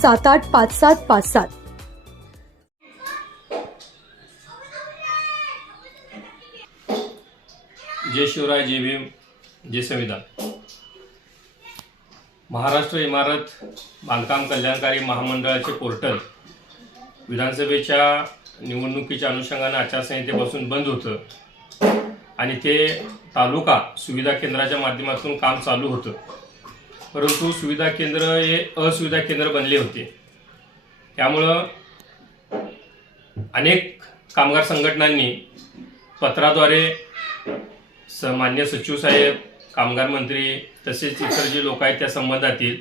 सात आठ पाच सात पाच सात. जय शिवराय जय भीम जय संविधान महाराष्ट्र इमारत बांधकाम कल्याणकारी महामंडळाचे पोर्टल विधानसभेच्या निवडणुकीच्या अनुषंगानं आचारसंहितेपासून बंद होतं आणि ते तालुका सुविधा केंद्राच्या माध्यमातून काम चालू होतं. परंतु सुविधा केंद्र हे असुविधा केंद्र बनले होते. त्यामुळं अनेक कामगार संघटनांनी पत्राद्वारे स मान्य सचिव साहेब कामगार मंत्री तसेच इतर जे लोक आहेत त्या संबंधातील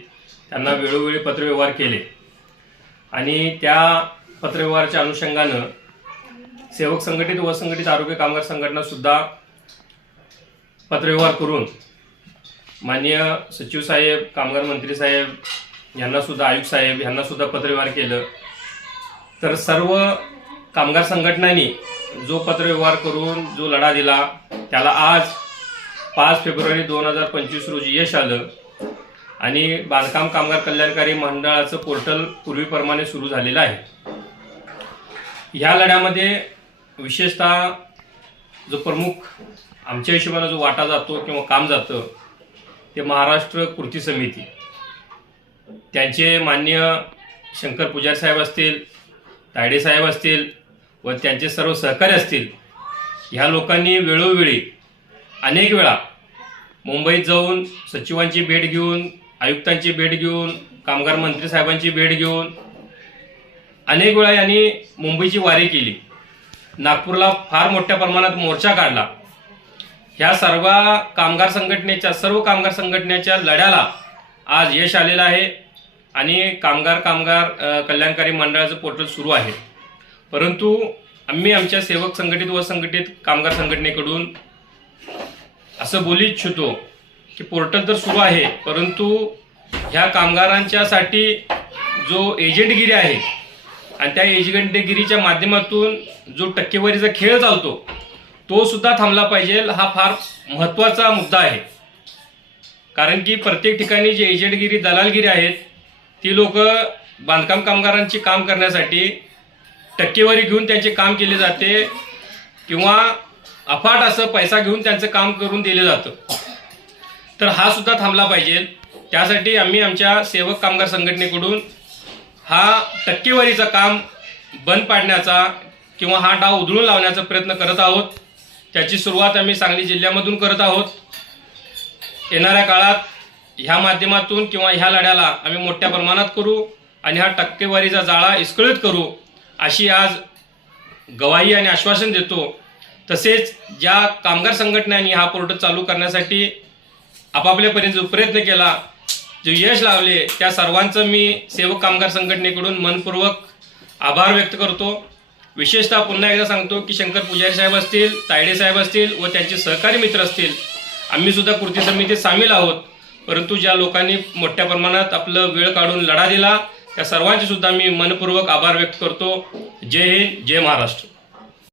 त्यांना वेळोवेळी पत्रव्यवहार केले. आणि त्या पत्रव्यवहाराच्या अनुषंगानं सेवक संघटित व असंघटित आरोग्य कामगार संघटना सुद्धा पत्रव्यवहार करून मान्य सचिव साहेब कामगार मंत्री साहेब यांना सुद्धा आयुक्त साहेब यांना सुद्धा पत्रव्यवहार केलं. तर सर्व कामगार संघटनांनी जो पत्रव्यवहार करून जो लढा दिला त्याला आज पाच फेब्रुवारी दोन हजार पंचवीस रोजी यश आलं आणि बांधकाम कामगार कल्याणकारी मंडळाचं पोर्टल पूर्वीप्रमाणे सुरू झालेलं आहे. ह्या लढ्यामध्ये विशेषतः जो प्रमुख आमच्या हिशोबानं जो वाटा जातो किंवा काम जातं ते महाराष्ट्र कृती समिती. त्यांचे मान्य शंकर पुजारी साहेब असतील तायडे साहेब असतील व त्यांचे सर्व सहकारी असतील ह्या लोकांनी वेळोवेळी अनेक वेळा मुंबईत जाऊन सचिवांची भेट घेऊन आयुक्तांची भेट घेऊन कामगार मंत्री साहेबांची भेट घेऊन अनेक वेळा यांनी मुंबईची वारी केली. नागपूरला फार मोठ्या प्रमाणात मोर्चा काढला. ह्या सर्व कामगार संघटनेच्या सर्व कामगार संघटनेच्या लढ्याला आज यश आलेलं आहे आणि कामगार कामगार कल्याणकारी मंडळाचं पोर्टल सुरू आहे. परंतु आम्ही आमच्या सेवक संघटित व संघटित कामगार संघटनेकडून असं बोलू इच्छितो की पोर्टल तर सुरू आहे परंतु ह्या कामगारांच्यासाठी जो एजंटगिरी आहे आणि त्या एजंटगिरीच्या माध्यमातून जो टक्केवारीचा खेळ चालतो तो सुद्धा थांबला पाहिजे. हा फार महत्त्वाचा मुद्दा आहे. कारण की प्रत्येक ठिकाणी जे एजंटगिरी दलालगिरी आहेत ती लोक बांधकाम कामगारांची काम करण्यासाठी टक्केवारी घेऊन त्यांचे काम केले जाते किंवा अफाट असं पैसा घेऊन त्यांचं काम करून दिलं जातं. तर हा सुद्धा थांबला पाहिजे. त्यासाठी आम्ही आमच्या सेवक कामगार संघटनेकडून हा टक्केवारीचं काम बंद पाडण्याचा किंवा हा डाव उधळून लावण्याचा प्रयत्न करत आहोत. त्याची सुरुवात आम्ही सांगली जिल्ह्यामधून करत आहोत. येणाऱ्या काळात ह्या माध्यमातून किंवा ह्या लढ्याला आम्ही मोठ्या प्रमाणात करू आणि हा टक्केवारीचा जाळा इस्कळीत करू अशी आज गवाही आणि आश्वासन देतो. तसेच ज्या कामगार संघटनांनी हा पोर्टल चालू करण्यासाठी आपापल्यापर्यंत जो प्रयत्न केला जे यश लावले त्या सर्वांचं मी सेवक कामगार संघटनेकडून मनपूर्वक आभार व्यक्त करतो. विशेषतः पुन्हा एकदा सांगतो की शंकर पुजारी साहेब असतील तायडे साहेब असतील व त्यांचे सहकारी मित्र असतील आम्ही सुद्धा कृती समितीत सामील आहोत. परंतु ज्या लोकांनी मोठ्या प्रमाणात आपलं वेळ काढून लढा दिला त्या सर्वांचे सुद्धा मी मनपूर्वक आभार व्यक्त करतो. जय हिंद जय महाराष्ट्र.